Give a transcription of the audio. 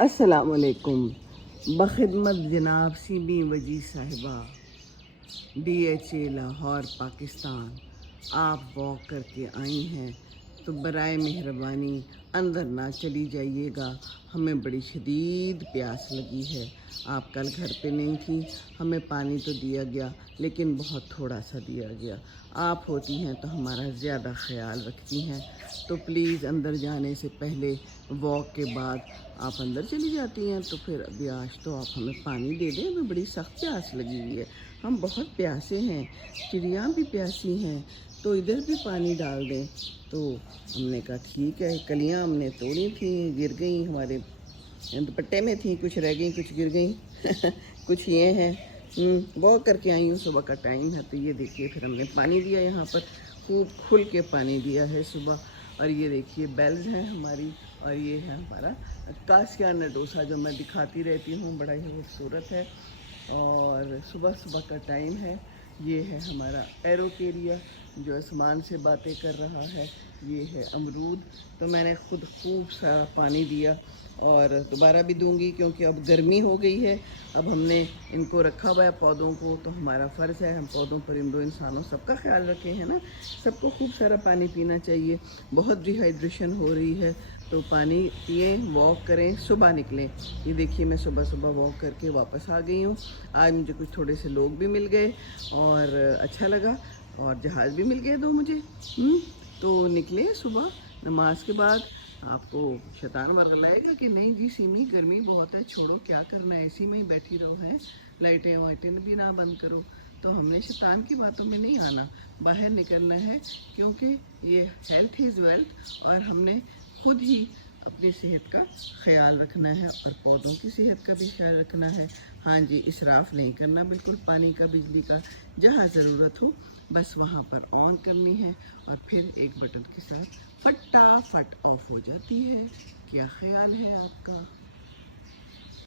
السلام علیکم. بخدمت جناب سی بی وجی صاحبہ DHA لاہور پاکستان. آپ واک کر کے آئی ہیں تو برائے مہربانی اندر نہ چلی جائیے گا. ہمیں بڑی شدید پیاس لگی ہے. آپ کل گھر پہ نہیں تھیں. ہمیں پانی تو دیا گیا لیکن بہت تھوڑا سا دیا گیا. آپ ہوتی ہیں تو ہمارا زیادہ خیال رکھتی ہیں. تو پلیز اندر جانے سے پہلے واک کے بعد آپ اندر چلی جاتی ہیں. تو پھر ابھی آج تو آپ ہمیں پانی دے دیں. ہمیں بڑی سخت پیاس لگی ہوئی ہے. ہم بہت پیاسے ہیں. چڑیاں بھی پیاسی ہیں تو ادھر بھی پانی ڈال دیں. تو ہم نے کہا ٹھیک ہے. کلیاں ہم نے توڑی تھیں, گر گئیں, ہمارے دوپٹے میں تھیں, کچھ رہ گئیں, کچھ گر گئیں. کچھ یہ ہیں. واک کر کے آئی ہوں, صبح کا ٹائم ہے. تو یہ دیکھیے پھر ہم نے پانی دیا یہاں پر, خوب کھل کے پانی دیا ہے صبح. اور یہ دیکھیے بیلز ہیں ہماری, اور یہ ہے ہمارا کاسیا نڈوسا جو میں دکھاتی رہتی ہوں, بڑا ہی خوبصورت ہے. اور صبح صبح کا ٹائم ہے. یہ ہے ہمارا ایروکیریا جو آسمان سے باتیں کر رہا ہے. یہ ہے امرود. تو میں نے خود خوب سارا پانی دیا اور دوبارہ بھی دوں گی کیونکہ اب گرمی ہو گئی ہے. اب ہم نے ان کو رکھا ہوا ہے پودوں کو, تو ہمارا فرض ہے ہم پودوں پرندوں انسانوں سب کا خیال رکھیں, ہے نا. سب کو خوب سارا پانی پینا چاہیے. بہت ڈیہائیڈریشن ہو رہی ہے تو پانی پئیں, واک کریں, صبح نکلیں. یہ دیکھیے میں صبح صبح واک کر کے واپس آ گئی ہوں. آج مجھے کچھ تھوڑے سے لوگ بھی مل گئے اور اچھا لگا, اور جہاز بھی مل گئے 2 مجھے. تو نکلیں صبح نماز کے بعد. آپ کو شیطان ورغلائے گا کہ نہیں جی سیمی گرمی بہت ہے, چھوڑو کیا کرنا ہے, اسی میں ہی بیٹھی رہو, ہیں لائٹیں وائٹیں بھی نہ بند کرو. تو ہم نے شیطان کی باتوں میں نہیں آنا, باہر نکلنا ہے کیونکہ یہ ہیلتھ از ویلتھ, اور ہم نے خود ہی اپنی صحت کا خیال رکھنا ہے اور پودوں کی صحت کا بھی خیال رکھنا ہے. ہاں جی, اسراف نہیں کرنا بالکل پانی کا, بجلی کا. جہاں ضرورت ہو بس وہاں پر آن کرنی ہے, اور پھر ایک بٹن کے ساتھ فٹافٹ آف ہو جاتی ہے. کیا خیال ہے آپ کا؟